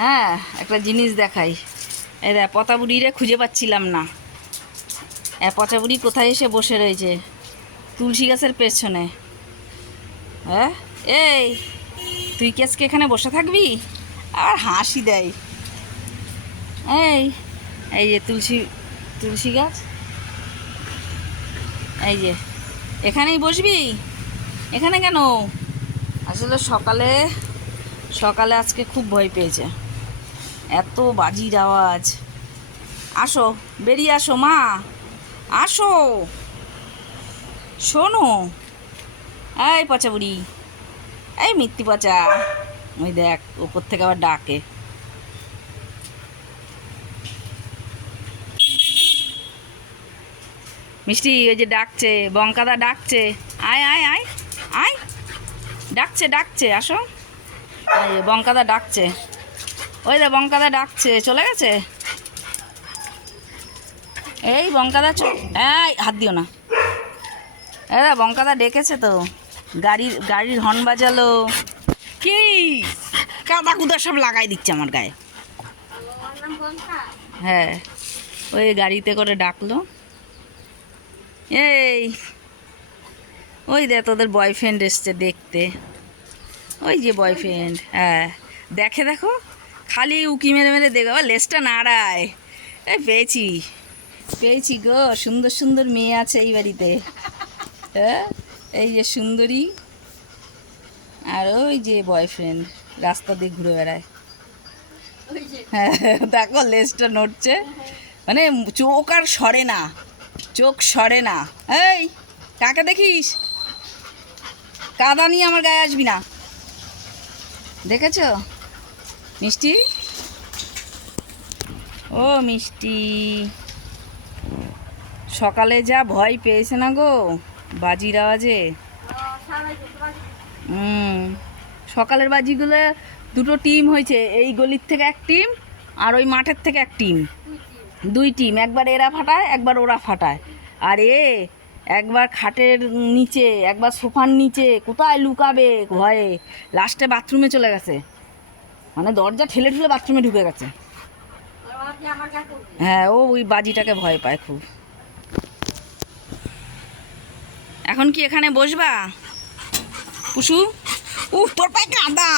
হ্যাঁ একটা জিনিস দেখাই। এই দেখ পতাবুড়িরে খুঁজে পাচ্ছিলাম না। হ্যাঁ পচাবুড়ি কোথায় এসে বসে রয়েছে? তুলসী গাছের পেছনে। হ্যাঁ? এই, তুই কি আজকে এখানে বসে থাকবি? আর হাসি দেয়। এই এই যে তুলসী তুলসী গাছ। এই যে, এখানেই বসবি? এখানে কেন? আসলে সকালে সকালে আজকে খুব ভয় পেয়েছে। এত বাজির আওয়াজ। আসো, বেরিয়ে আসো মা। আসো। শোনো। এই পচা বুড়ি এই মিত্তি পচা। ওই দেখ উপর থেকে আবার ডাকে। মিষ্টি, ওই যে ডাকছে, বঙ্কাদা ডাকছে। আয় আয় আয় আয়। ডাকছে ডাকছে, আসো। বঙ্কাদা ডাকছে। ওই দে বঙ্কাদা ডাকছে, চলে গেছে? এই বঙ্কাদা এই, হাত দিও না। দা, বঙ্কাদা ডেকেছে তো। গাড়ির গাড়ির হর্ন বাজালো। কি? কাদা কুদা সব লাগাই দিচ্ছে আমার গায়ে। হ্যাঁ ওই গাড়িতে করে ডাকলো। এই, ওই দে, তোদের বয়ফ্রেন্ড এসছে দেখতে। ওই যে বয়ফ্রেন্ড হ্যাঁ। দেখে দেখো, খালি উকি মেরে মেরে দেখো লেজটা নাড়ায়। এ, পেয়েছি। পেয়েছি গো, সুন্দর সুন্দর মেয়ে আছে এই বাড়িতে। হ্যাঁ এই যে সুন্দরী, আর ওই যে বয়ফ্রেন্ড রাস্তা দিয়ে ঘুরে বেড়ায়। হ্যাঁ দেখো লেজটা নড়ছে। মানে চোখ আর সরে না, চোখ সরে না। এই, কাকে দেখিস? কাদা নিয়ে আমার গায়ে আসবি না। দেখেছ? মিষ্টি? ও মিষ্টি। সকালে যা ভয় পেয়েছে না গো, বাজির আওয়াজে। হুম, সকালের বাজিগুলো দুটো টিম হয়েছে, এই গলির থেকে এক টিম আর ওই মাঠের থেকে এক টিম। দুই টিম, একবার এরা ফাটায়, একবার ওরা ফাটায়। আর এ একবার খাটের নিচে, একবার সোফার নিচে, কোথায় লুকাবে ভয়ে? লাস্টে বাথরুমে চলে গেছে। মানে দরজা ঠেলে ঠেলে বাথরুমে ঢুকে গেছে। হ্যাঁ ও ওই বাজিটাকে ভয় পায় খুব। এখন কি এখানে বসবা? পুষু? উহ তোর পায়ে কাদা।